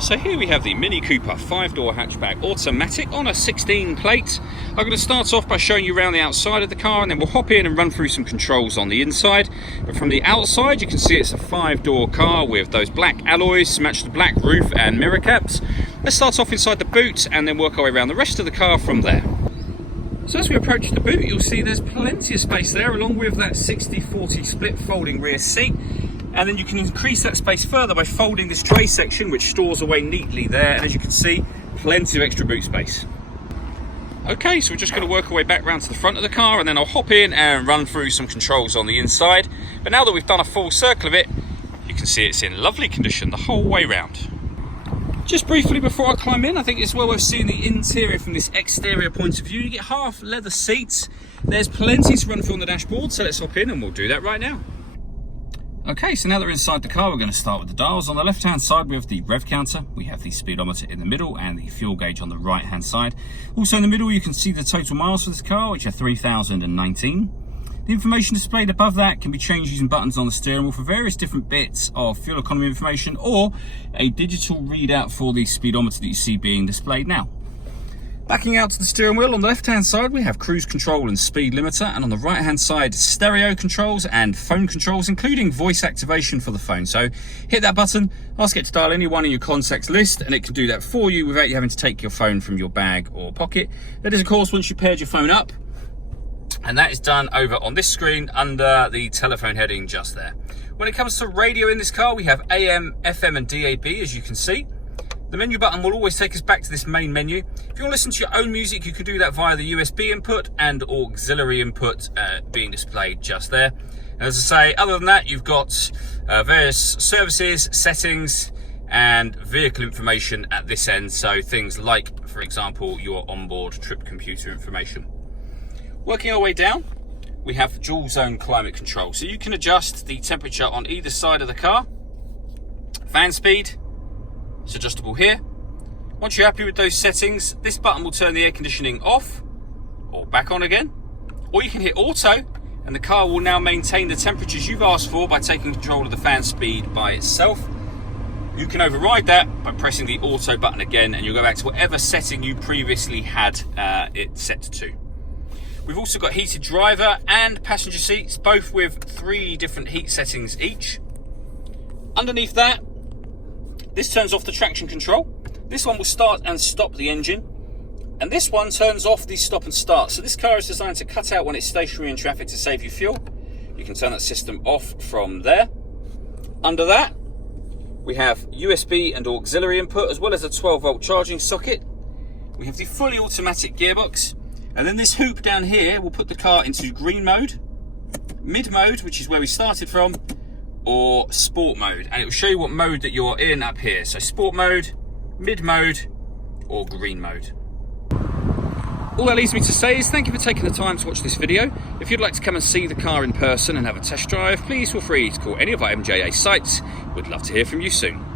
So here we have the Mini Cooper 5-door hatchback automatic on a 16 plate. I'm going to start off by showing you around the outside of the car, and then we'll hop in and run through some controls on the inside. But from the outside you can see it's a 5-door car with those black alloys, matched the black roof and mirror caps. Let's start off inside the boot and then work our way around the rest of the car from there. So as we approach the boot, you'll see there's plenty of space there, along with that 60-40 split folding rear seat. And then you can increase that space further by folding this tray section, which stores away neatly there. And as you can see, plenty of extra boot space. Okay, so we're just going to work our way back round to the front of the car, and then I'll hop in and run through some controls on the inside. But now that we've done a full circle of it, you can see it's in lovely condition the whole way round. Just briefly before I climb in, I think it's well worth seeing the interior from this exterior point of view. You get half leather seats. There's plenty to run through on the dashboard, so let's hop in and we'll do that right now. Okay, so now that we're inside the car, we're going to start with the dials. On the left-hand side, we have the rev counter. We have the speedometer in the middle and the fuel gauge on the right-hand side. Also in the middle, you can see the total miles for this car, which are 3,019. The information displayed above that can be changed using buttons on the steering wheel for various different bits of fuel economy information, or a digital readout for the speedometer that you see being displayed now. Backing out to the steering wheel, on the left-hand side we have cruise control and speed limiter, and on the right-hand side stereo controls and phone controls, including voice activation for the phone. So hit that button, ask it to dial anyone in your contacts list, and it can do that for you without you having to take your phone from your bag or pocket. That is, of course, once you paired your phone up, and that is done over on this screen under the telephone heading just there. When it comes to radio in this car, we have AM, FM and DAB, as you can see. The menu button will always take us back to this main menu. If you want to listen to your own music, you can do that via the USB input and auxiliary input being displayed just there. And as I say, other than that, you've got various services, settings and vehicle information at this end. So things like, for example, your onboard trip computer information. Working our way down, we have dual zone climate control. So you can adjust the temperature on either side of the car. Fan speed, it's adjustable here. Once you're happy with those settings, this button will turn the air conditioning off or back on again. Or you can hit auto, and the car will now maintain the temperatures you've asked for by taking control of the fan speed by itself. You can override that by pressing the auto button again, and you'll go back to whatever setting you previously had it set to. We've also got heated driver and passenger seats, both with 3 different heat settings each. Underneath that, this turns off the traction control. This one will start and stop the engine. And this one turns off the stop and start. So this car is designed to cut out when it's stationary in traffic to save you fuel. You can turn that system off from there. Under that, we have USB and auxiliary input, as well as a 12-volt charging socket. We have the fully automatic gearbox. And then this hoop down here will put the car into green mode, mid mode, which is where we started from, or sport mode, and it will show you what mode that you're in up here. So sport mode, mid mode, or green mode. All that leaves me to say is thank you for taking the time to watch this video. If you'd like to come and see the car in person and have a test drive, please feel free to call any of our MJA sites. We'd love to hear from you soon.